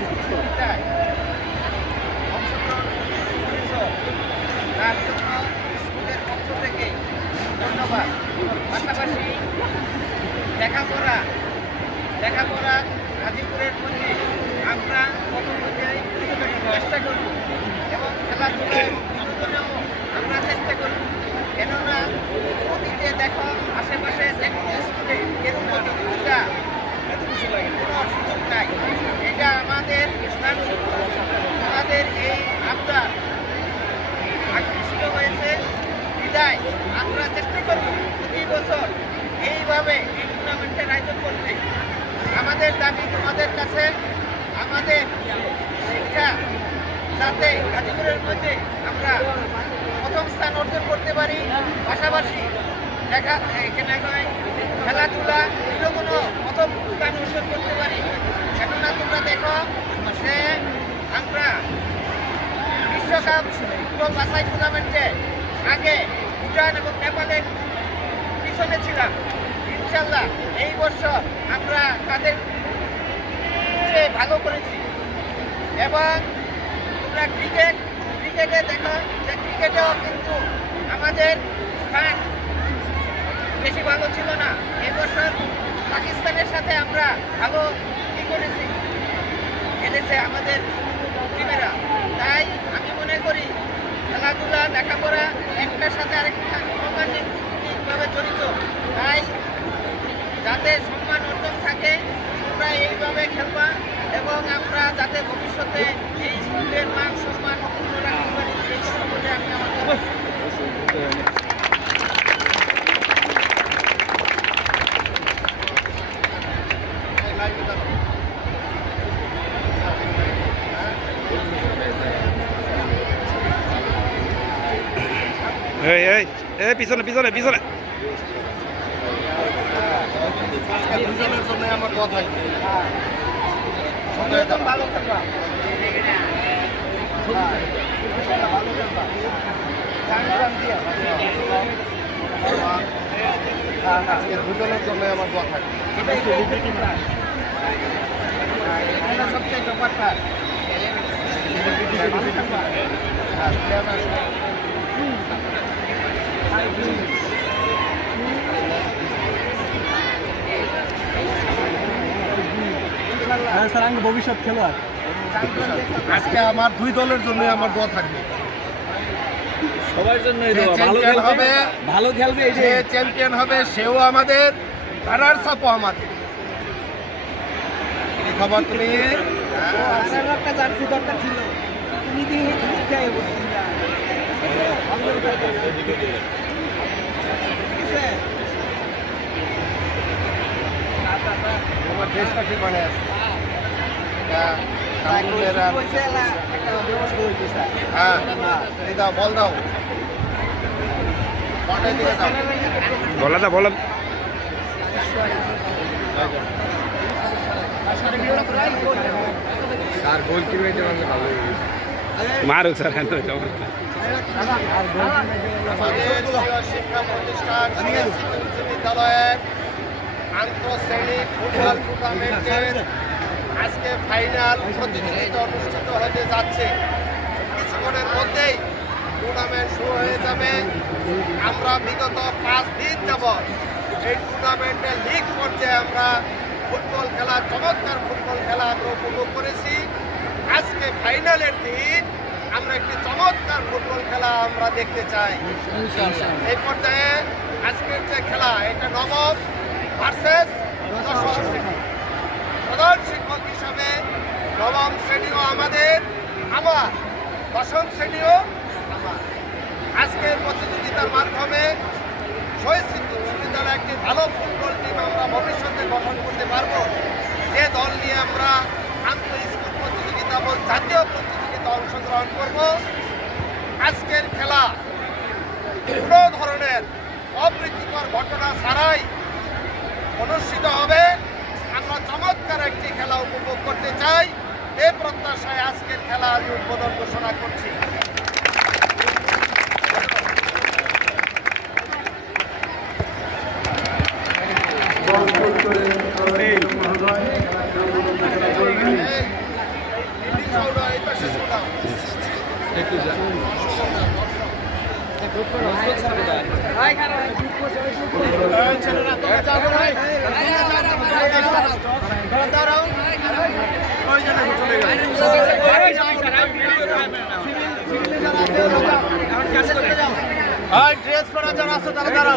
প্রতিযোগিতায় অংশগ্রহণ করেছ তার জন্য স্কুলের পক্ষ থেকে ধন্যবাদ। পাশাপাশি লেখাপড়া গাজীপুরের মধ্যে আমরা চেষ্টা করব এবং খেলাধুলা এবং বিনোদনেও আমরা চেষ্টা করব। কেননা অতীতে দেখো আশেপাশে যে কোনো স্কুলে এরকম প্রতিযোগিতা কোনো সুযোগ নাই। এটা আমাদের স্থান আমাদের এই আবদার আকৃষ্ট হয়েছে বিদায় আমরা চেষ্টা করব প্রতি বছর এইভাবে এই টুর্নামেন্টের আয়োজন করতে। আমাদের দাবি তোমাদের কাছে, আমাদের শিক্ষা যাতে গাজীপুরের মধ্যে আমরা প্রথম স্থান অর্জন করতে পারি, পাশাপাশি খেলাধুলা বিনোদনও প্রথম স্থান অর্জন করতে পারি। কেননা তোমরা দেখো যে আমরা বিশ্বকাপ বাছাই টুর্নামেন্টে আগে ভুটান এবং নেপালের পিছনে ছিলাম। ইনশাল্লাহ এই বছর আমরা তাদের ভালো করেছি। এবং তোমরা ক্রিকেটে দেখো যে ক্রিকেটেও কিন্তু আমাদের স্থান বেশি ভালো ছিল না। এবছর পাকিস্তানের সাথে আমরা ভালো করেছি, খেলেছে আমাদের টিমেরা। তাই আমি মনে করি খেলাধুলা লেখাপড়া একটার সাথে আরেকটা সম্মানিকভাবে জড়িত। তাই যাতে সম্মান অর্জন থাকে তোমরা এইভাবে খেলবা এবং আমরা যাতে ভবিষ্যতে এই স্কুলের মান সম্মান অক্ষুণ্ণ রাখতে পারি এই সম্পর্কে আমি আমাদের পিছনে পিছনে পিছনে দুজনের জন্য আমার কথা ভালো খেলবা আজকে দুজনের জন্য আমার কথা সবচেয়ে ব্যাপারটা ভবিষ্যৎ খেলোয়াড় আজকে আমার দুই দলের জন্য আমার দোয়া থাকবে। সবার জন্য ভালো খেলবে, যে চ্যাম্পিয়ন হবে সেও আমাদের, রানার্স আপও আমাদের। এই খবর তুমি একটা জার্সি দরকার ছিল, তুমি দিয়ে তোমার দেশটা কি মানে আছে হ্যাঁ দাও, বল দাও, বলা দা বলা স্যার গোল কিভাবে ভালো মারুক স্যার শিক্ষা প্রতিষ্ঠান বিদ্যালয়ের আন্তঃশ্রেণী ফুটবল টুর্নামেন্টের আজকে ফাইনাল প্রতিযোগিতা অনুষ্ঠিত হতে যাচ্ছে। কিছুক্ষণের মধ্যেই টুর্নামেন্ট শুরু হয়ে যাবে। আমরা বিগত 5 দিন যাবৎ এই টুর্নামেন্টের লিগ পর্যায়ে আমরা ফুটবল খেলা, চমৎকার ফুটবল খেলা আমরা উপভোগ করেছি। আজকে ফাইনালের দিন আমরা একটি চমৎকার ফুটবল খেলা আমরা দেখতে চাই। এই পর্যায়ে আজকের যে খেলা, এটা নবম ভার্সেস দশম শ্রেণী। প্রধান শিক্ষক হিসাবে নবম শ্রেণীও আমাদের, আমার দশম শ্রেণীও আমার। আজকের প্রতিযোগিতার মাধ্যমে শহীদ উচ্চ বিদ্যালয়ে একটি ভালো ফুটবল টিম আমরা ভবিষ্যতে গঠন করতে পারব। যে দল নিয়ে আমরা আন্তঃ স্কুল প্রতিযোগিতা এবং জাতীয় প্রতিযোগিতা অংশগ্রহণ করব। আজকের খেলা কোনো ধরনের অপ্রীতিকর ঘটনা ছাড়াই অনুষ্ঠিত হবে। আমরা চমৎকার একটি খেলা উপভোগ করতে চাই। এই প্রত্যাশায় আজকের খেলা আমি উদ্বোধন ঘোষণা করছি। ছেলেরা তোমরা যাও ভাই দাঁড়াও ওই জন্য চলে গেল ড্রেস পরা যারা আছো তারা দাঁড়াও